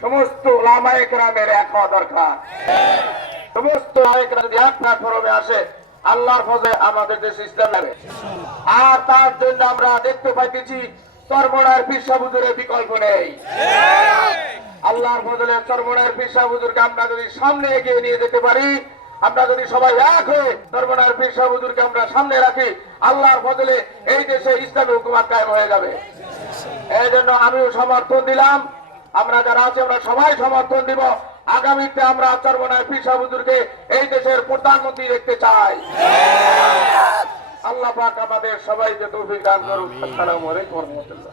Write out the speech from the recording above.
সমস্ত দরকার। সমস্ত আসে, আল্লাহর ফজলে আমাদের ইসলাম নেবে। আর তার জন্য আমরা দেখতে পাইতেছি পিসাবুদুরের বিকল্প নেই। আল্লাহর ফজলে পিসাবুদুরকে আমরা যদি সামনে এগিয়ে নিয়ে যেতে পারি, আমরা যদি সবাই এক হয়ে সর্বনার পিসাবুদুরকে আমরা সামনে রাখি, আল্লাহর ফজলে এই দেশে ইসলামী হুকুমাত কায়েম হয়ে যাবে। এই জন্য আমিও সমর্থন দিলাম। আমরা যারা আছি আমরা সবাই সমর্থন দিব। আগামীতে আমরা চর্মনায় পিসা বুজুরকে এই দেশের প্রধানমন্ত্রী দেখতে চাই। আল্লাহ পাক আমাদের সবাইকে তৌফিক দান করুন আসসালামু আলাইকুম রাহমাতুল্লাহ।